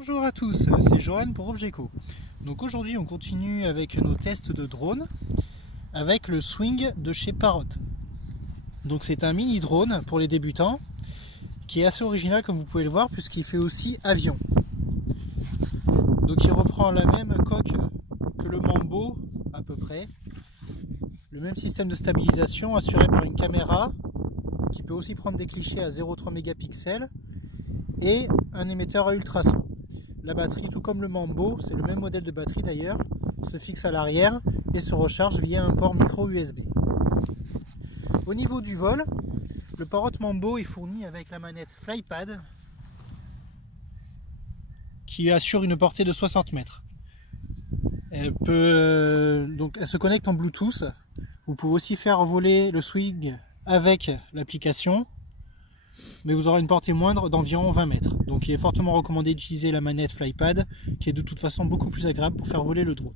Bonjour à tous, c'est Johan pour Obgeco. Donc aujourd'hui on continue avec nos tests de drone avec le Swing de chez Parrot. Donc c'est un mini drone pour les débutants qui est assez original comme vous pouvez le voir puisqu'il fait aussi avion. Donc il reprend la même coque que le Mambo à peu près. Le même système de stabilisation assuré par une caméra qui peut aussi prendre des clichés à 0,3 mégapixels et un émetteur à ultrasons. La batterie, tout comme le Mambo, c'est le même modèle de batterie d'ailleurs, se fixe à l'arrière et se recharge via un port micro USB. Au niveau du vol, le Parrot Mambo est fourni avec la manette Flypad qui assure une portée de 60 mètres. Elle se connecte en Bluetooth. Vous pouvez aussi faire voler le Swing avec l'application, mais vous aurez une portée moindre d'environ 20 mètres. Donc il est fortement recommandé d'utiliser la manette Flypad, qui est de toute façon beaucoup plus agréable pour faire voler le drone.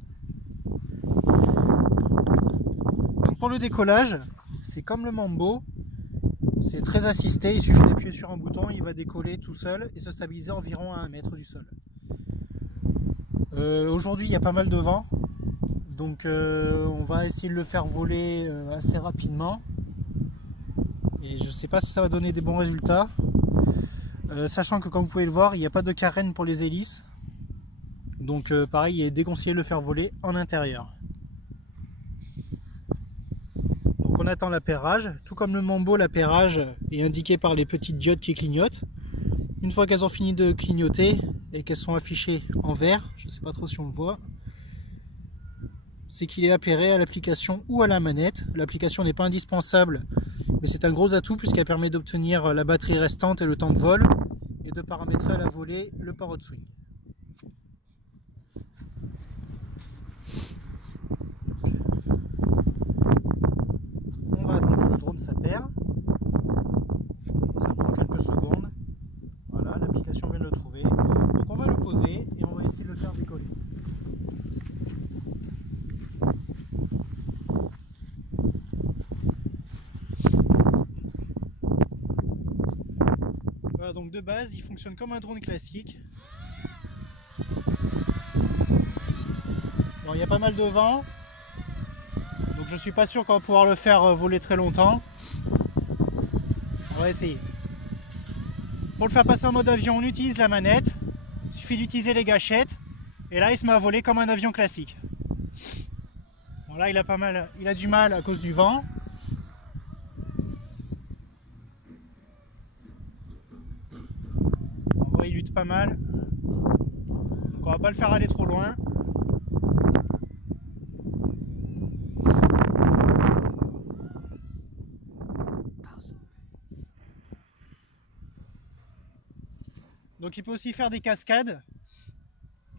Donc pour le décollage, c'est comme le Mambo, c'est très assisté, il suffit d'appuyer sur un bouton, il va décoller tout seul et se stabiliser environ à 1 mètre du sol. Aujourd'hui il y a pas mal de vent, donc on va essayer de le faire voler assez rapidement. Et je ne sais pas si ça va donner des bons résultats, sachant que comme vous pouvez le voir, il n'y a pas de carène pour les hélices. Donc pareil, il est déconseillé de le faire voler en intérieur. Donc on attend l'appairage. Tout comme le Mambo, l'appairage est indiqué par les petites diodes qui clignotent. Une fois qu'elles ont fini de clignoter et qu'elles sont affichées en vert, je ne sais pas trop si on le voit, c'est qu'il est appairé à l'application ou à la manette. L'application n'est pas indispensable, mais c'est un gros atout puisqu'elle permet d'obtenir la batterie restante et le temps de vol et de paramétrer à la volée le Parrot Swing. On va attendre que le drone s'appaire. Ça prend quelques secondes. Voilà, l'application vient de le trouver. Donc on va le poser et on va essayer de le faire décoller. Voilà, donc de base, il fonctionne comme un drone classique. Bon, il y a pas mal de vent, donc je suis pas sûr qu'on va pouvoir le faire voler très longtemps. On va essayer. Pour le faire passer en mode avion, on utilise la manette. Il suffit d'utiliser les gâchettes. Et là, il se met à voler comme un avion classique. Bon, là, il a du mal à cause du vent. On voit, il lutte pas mal. Donc, on va pas le faire aller trop loin. Donc il peut aussi faire des cascades.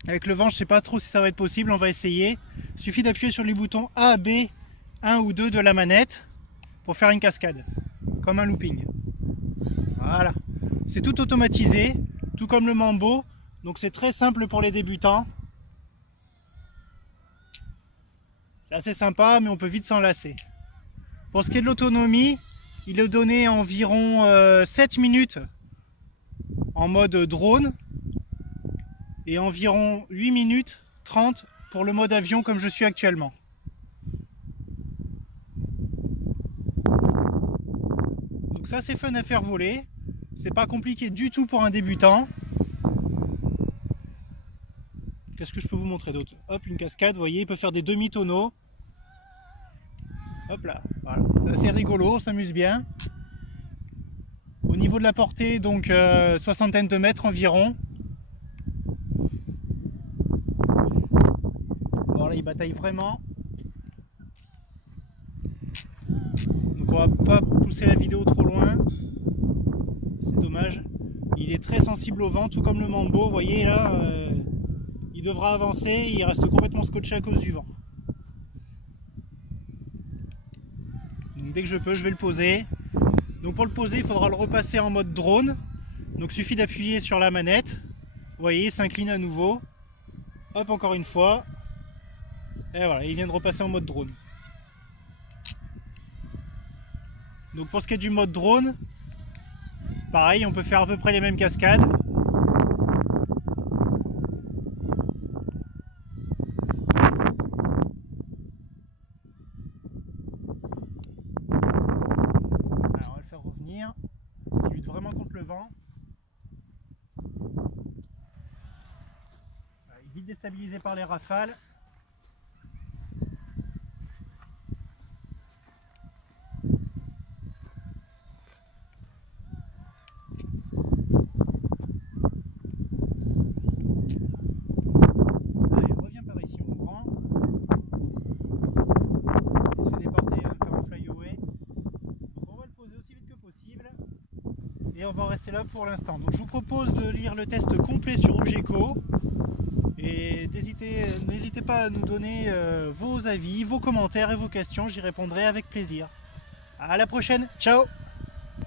Avec le vent, je ne sais pas trop si ça va être possible, on va essayer. Il suffit d'appuyer sur les boutons A, B, 1 ou 2 de la manette pour faire une cascade, comme un looping. Voilà. C'est tout automatisé, tout comme le Mambo. Donc c'est très simple pour les débutants. C'est assez sympa, mais on peut vite s'en lasser. Pour ce qui est de l'autonomie, il est donné environ 7 minutes en mode drone et environ 8 minutes 30 pour le mode avion comme je suis actuellement. Donc ça c'est fun à faire voler, c'est pas compliqué du tout pour un débutant. Qu'est-ce que je peux vous montrer d'autre? Hop, une cascade, vous voyez, il peut faire des demi-tonneaux. Hop là, voilà, c'est assez rigolo, on s'amuse bien. Au niveau de la portée, donc soixantaine de mètres environ. Bon là il bataille vraiment. Donc on va pas pousser la vidéo trop loin. C'est dommage. Il est très sensible au vent, tout comme le Mambo. Vous voyez là, il devra avancer, il reste complètement scotché à cause du vent. Donc dès que je peux, je vais le poser. Donc pour le poser, il faudra le repasser en mode drone. Donc il suffit d'appuyer sur la manette. Vous voyez, il s'incline à nouveau. Hop, encore une fois. Et voilà, il vient de repasser en mode drone. Donc pour ce qui est du mode drone, pareil, on peut faire à peu près les mêmes cascades. vite déstabilisé par les rafales. Allez, on revient par ici mon grand. Il se fait déporter, il va faire un flyaway. Donc on va le poser aussi vite que possible. Et on va en rester là pour l'instant. Donc je vous propose de lire le test complet sur Obgeco. Et n'hésitez pas à nous donner vos avis, vos commentaires et vos questions, j'y répondrai avec plaisir. À la prochaine, ciao!